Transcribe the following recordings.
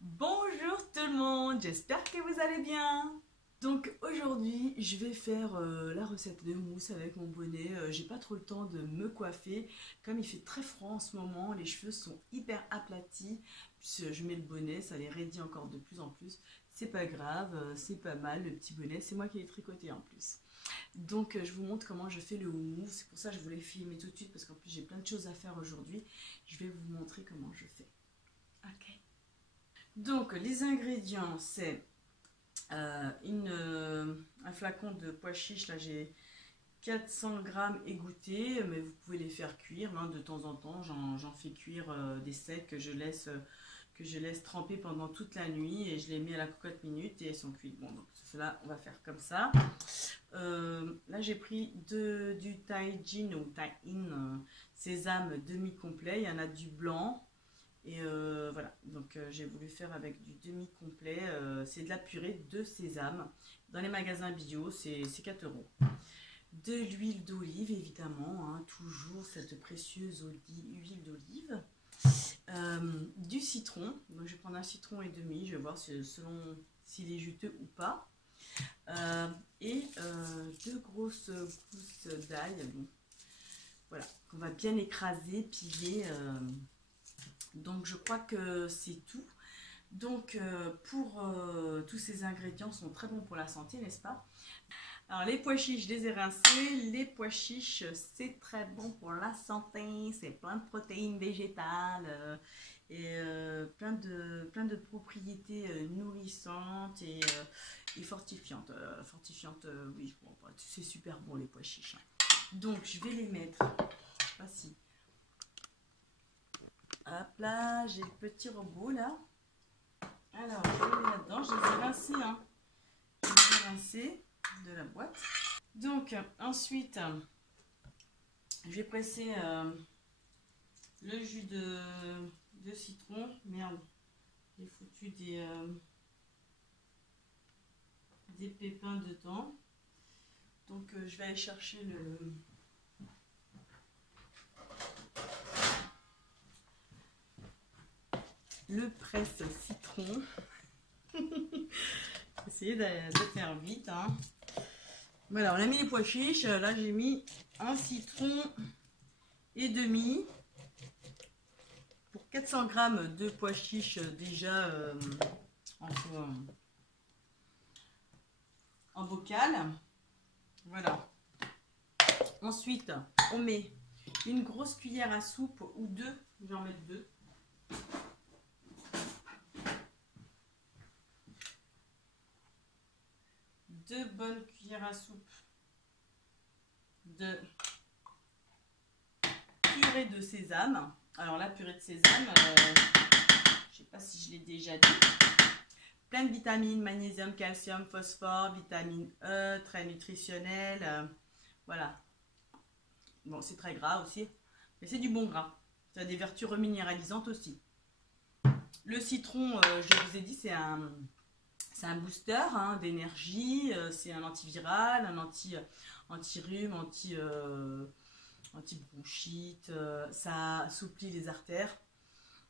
Bonjour tout le monde, j'espère que vous allez bien. Donc aujourd'hui je vais faire la recette de mousse avec mon bonnet. J'ai pas trop le temps de me coiffer. Comme il fait très froid en ce moment, les cheveux sont hyper aplatis. Puis je mets le bonnet, ça les raidit encore de plus en plus. C'est pas grave, c'est pas mal le petit bonnet. C'est moi qui l'ai tricoté en plus. Donc je vous montre comment je fais le houmous. C'est pour ça que je voulais filmer tout de suite parce qu'en plus j'ai plein de choses à faire aujourd'hui. Je vais vous montrer comment je fais. Ok. Donc les ingrédients, c'est un flacon de pois chiches. Là j'ai 400 grammes égouttés, mais vous pouvez les faire cuire hein, de temps en temps. J'en fais cuire des steaks que je laisse tremper pendant toute la nuit et je les mets à la cocotte minute et elles sont cuites. Bon, donc cela on va faire comme ça. Là j'ai pris du taïjin ou taïin, sésame demi-complet. Il y en a du blanc. Et voilà, donc j'ai voulu faire avec du demi-complet. C'est de la purée de sésame. Dans les magasins bio, c'est 4 €. De l'huile d'olive, évidemment, hein, toujours cette précieuse huile d'olive. Du citron. Donc je vais prendre un citron et demi, je vais voir selon s'il est juteux ou pas. Et 2 grosses gousses d'ail. Bon, voilà, qu'on va bien écraser, piler. Donc je crois que c'est tout. Donc tous ces ingrédients sont très bons pour la santé, n'est-ce pas? Alors les pois chiches, je les ai rincés. Les pois chiches, c'est très bon pour la santé. C'est plein de protéines végétales et plein de propriétés nourrissantes et fortifiantes. Oui, bon, c'est super bon les pois chiches. Hein. Donc je vais les mettre. Voici. Hop là, j'ai le petit robot là. Alors, je les mets là-dedans. Je les ai rincés, hein. Je les ai rincés de la boîte. Donc, ensuite, je vais presser le jus de citron. Merde, j'ai foutu des pépins dedans. Donc, je vais aller chercher le presse-citron. Essayez de faire vite. Hein. Voilà, on a mis les pois chiches. Là, j'ai mis un citron et demi pour 400 grammes de pois chiches déjà en bocal. Voilà. Ensuite, on met une grosse cuillère à soupe ou deux. Je vais en mettre deux. Deux bonnes cuillères à soupe de purée de sésame. Alors la purée de sésame, je ne sais pas si je l'ai déjà dit. Plein de vitamines, magnésium, calcium, phosphore, vitamine E, très nutritionnel. Voilà. Bon, c'est très gras aussi, mais c'est du bon gras. Ça a des vertus reminéralisantes aussi. Le citron, je vous ai dit, c'est un booster hein, d'énergie, c'est un antiviral, un anti-rhume, anti-bronchite, ça assouplit les artères.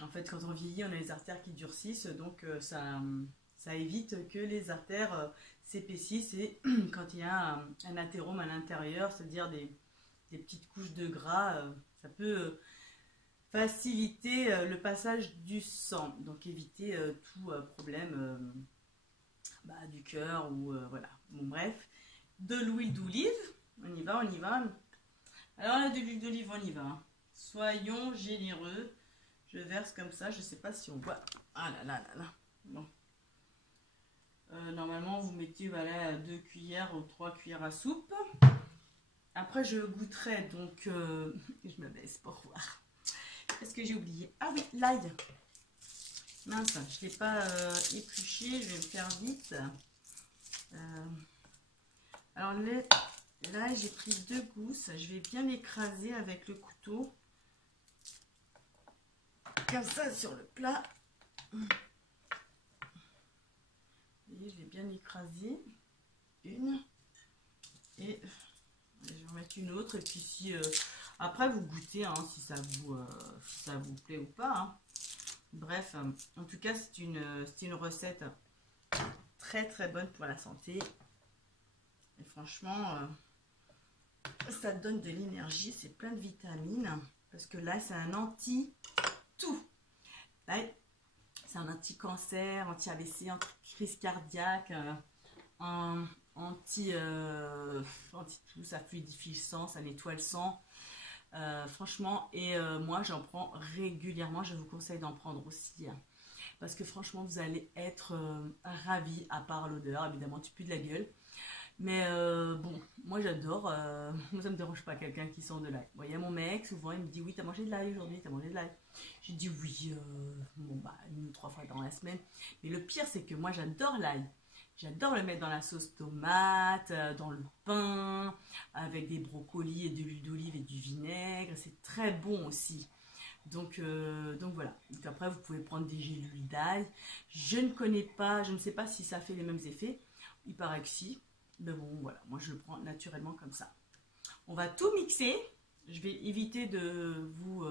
En fait, quand on vieillit, on a les artères qui durcissent, donc ça évite que les artères s'épaississent et quand il y a un athérome à l'intérieur, c'est-à-dire des petites couches de gras, ça peut faciliter le passage du sang, donc éviter tout problème du cœur ou voilà. Bon bref, de l'huile d'olive, on y va. Alors là, de l'huile d'olive, on y va. Hein. Soyons généreux. Je verse comme ça, je sais pas si on voit. Ah là là là là. Bon. Normalement, vous mettez voilà 2 cuillères ou 3 cuillères à soupe. Après, je goûterai, donc je me baisse pour voir. Qu'est-ce que j'ai oublié? Ah oui, l'ail. Mince, je ne l'ai pas épluché, je vais me faire vite. Alors là, j'ai pris 2 gousses, je vais bien l'écraser avec le couteau. Comme ça sur le plat. Vous voyez, je l'ai bien écrasé. Une. Et je vais en mettre une autre. Et puis si après vous goûtez hein, si ça vous plaît ou pas. Hein. Bref, en tout cas, c'est une recette très très bonne pour la santé. Et franchement, ça te donne de l'énergie, c'est plein de vitamines. Parce que là, c'est un anti-tout. L'ail, c'est un anti-cancer, anti-AVC, anti-crise cardiaque, anti-tout, ça fluidifie le sang, ça nettoie le sang. Franchement, et moi j'en prends régulièrement, je vous conseille d'en prendre aussi, hein, parce que franchement vous allez être ravis, à part l'odeur, évidemment tu pues de la gueule, mais bon, moi j'adore, moi ça me dérange pas quelqu'un qui sent de l'ail. Bon, il y a mon mec, souvent il me dit oui t'as mangé de l'ail aujourd'hui, t'as mangé de l'ail, j'ai dit oui, bon bah 1 ou 3 fois dans la semaine, mais le pire c'est que moi j'adore l'ail. J'adore le mettre dans la sauce tomate, dans le pain, avec des brocolis et de l'huile d'olive et du vinaigre. C'est très bon aussi. Donc voilà. Donc après, vous pouvez prendre des gélules d'ail. Je ne connais pas, je ne sais pas si ça fait les mêmes effets. Il paraît que si. Mais bon, voilà. Moi, je le prends naturellement comme ça. On va tout mixer. Je vais éviter de vous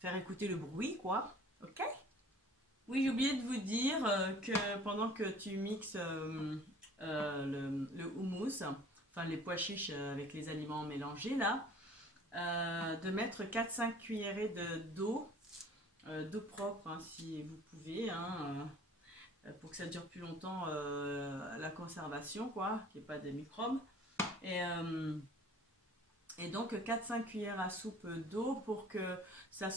faire écouter le bruit, quoi. Ok ? Oui, j'ai oublié de vous dire que pendant que tu mixes le houmous, enfin les pois chiches avec les aliments mélangés là, de mettre 4-5 cuillerées d'eau, d'eau propre hein, si vous pouvez, hein, pour que ça dure plus longtemps la conservation, quoi, qu'il n'y ait pas de microbes. Et donc 4-5 cuillères à soupe d'eau pour que ça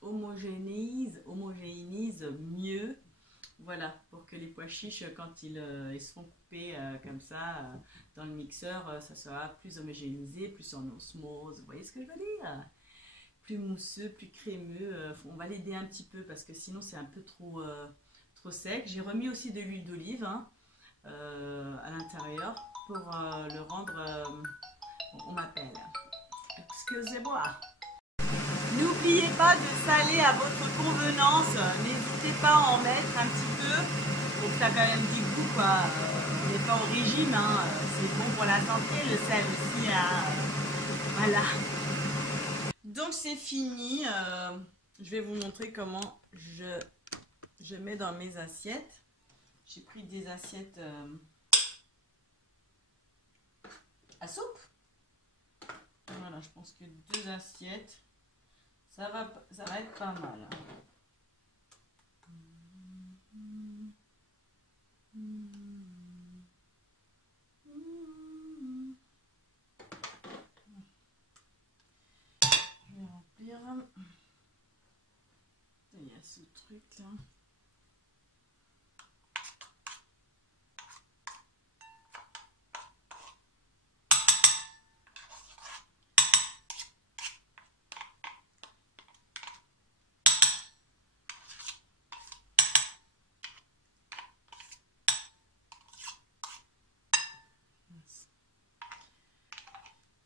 homogénéise mieux, voilà, pour que les pois chiches quand ils se font couper comme ça dans le mixeur, ça sera plus homogénéisé, plus en osmose, vous voyez ce que je veux dire, plus mousseux, plus crémeux. On va l'aider un petit peu parce que sinon c'est un peu trop sec. J'ai remis aussi de l'huile d'olive hein, à l'intérieur pour le rendre on m'appelle, excusez-moi. N'oubliez pas de saler à votre convenance, n'hésitez pas à en mettre un petit peu, donc ça a quand même du goût quoi, on n'est pas au régime, hein. C'est bon pour la santé, le sel aussi, hein. Voilà. Donc c'est fini, je vais vous montrer comment je mets dans mes assiettes. J'ai pris des assiettes à soupe, voilà, je pense que 2 assiettes. Ça va être pas mal. Je vais remplir. Il y a ce truc là.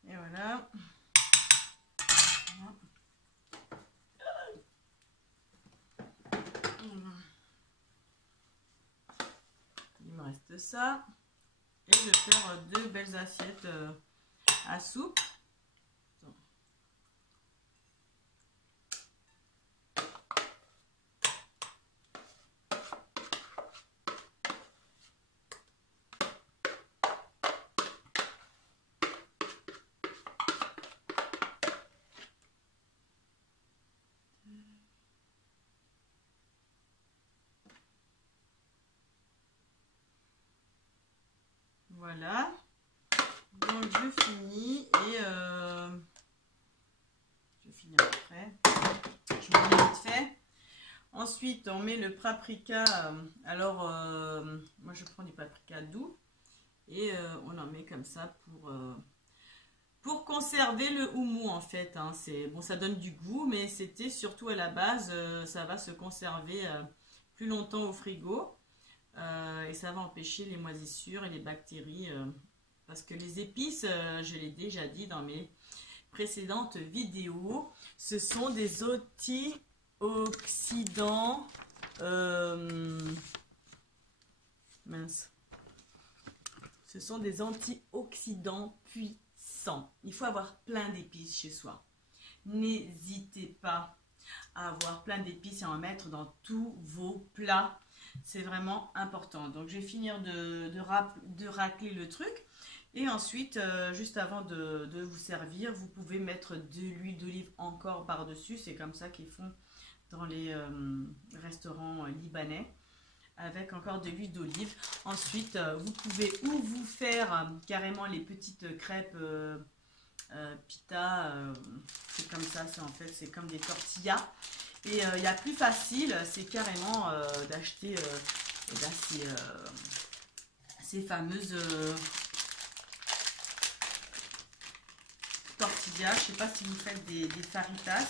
Et voilà. Il me reste ça. Et je vais faire 2 belles assiettes à soupe. Voilà, donc je finis et je finis après, je vous dis vite fait. Ensuite on met le paprika, alors moi je prends du paprika doux et on en met comme ça pour conserver le houmous en fait, hein. Bon, ça donne du goût mais c'était surtout à la base, ça va se conserver plus longtemps au frigo. Et ça va empêcher les moisissures et les bactéries parce que les épices, je l'ai déjà dit dans mes précédentes vidéos, ce sont des antioxydants mince, ce sont des antioxydants puissants. Il faut avoir plein d'épices chez soi, n'hésitez pas. à avoir plein d'épices et à en mettre dans tous vos plats. C'est vraiment important. Donc je vais finir de racler le truc. Et ensuite, juste avant de vous servir, vous pouvez mettre de l'huile d'olive encore par-dessus. C'est comme ça qu'ils font dans les restaurants libanais, avec encore de l'huile d'olive. Ensuite, vous pouvez ou vous faire carrément les petites crêpes pita. C'est comme ça, en fait, c'est comme des tortillas. Et il y a plus facile, c'est carrément d'acheter ces fameuses tortillas. Je sais pas si vous faites des faritas.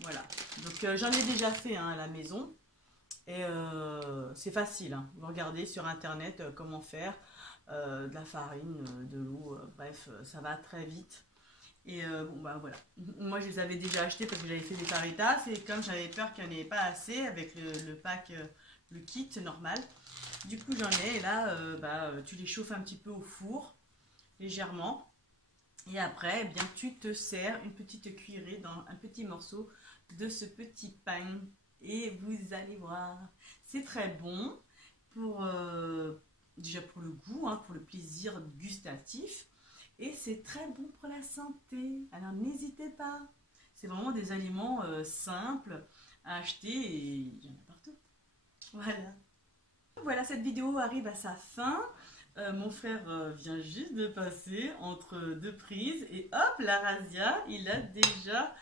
Voilà. Donc j'en ai déjà fait à la maison. Et c'est facile. Hein. Vous regardez sur internet comment faire de la farine, de l'eau. Bref, ça va très vite. Et bon bah voilà. Moi je les avais déjà achetés parce que j'avais fait des faritas. Et comme j'avais peur qu'il n'y en ait pas assez avec le pack, le kit normal. Du coup j'en ai. Et là tu les chauffes un petit peu au four. Légèrement. Et après, eh bien, tu te sers une petite cuillerée dans un petit morceau de ce petit pain. Et vous allez voir, c'est très bon pour déjà pour le goût, hein, pour le plaisir gustatif. Et c'est très bon pour la santé. Alors n'hésitez pas. C'est vraiment des aliments simples à acheter et il y en a partout. Voilà. Voilà, cette vidéo arrive à sa fin. Mon frère vient juste de passer entre deux prises et hop, la razzia, il a déjà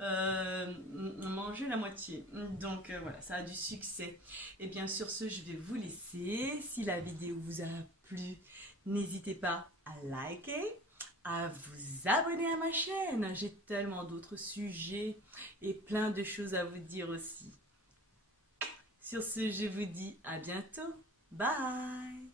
mangé la moitié. Donc voilà, ça a du succès. Et bien sur ce, je vais vous laisser. Si la vidéo vous a plu, n'hésitez pas à liker, à vous abonner à ma chaîne. J'ai tellement d'autres sujets et plein de choses à vous dire aussi. Sur ce, je vous dis à bientôt. Bye!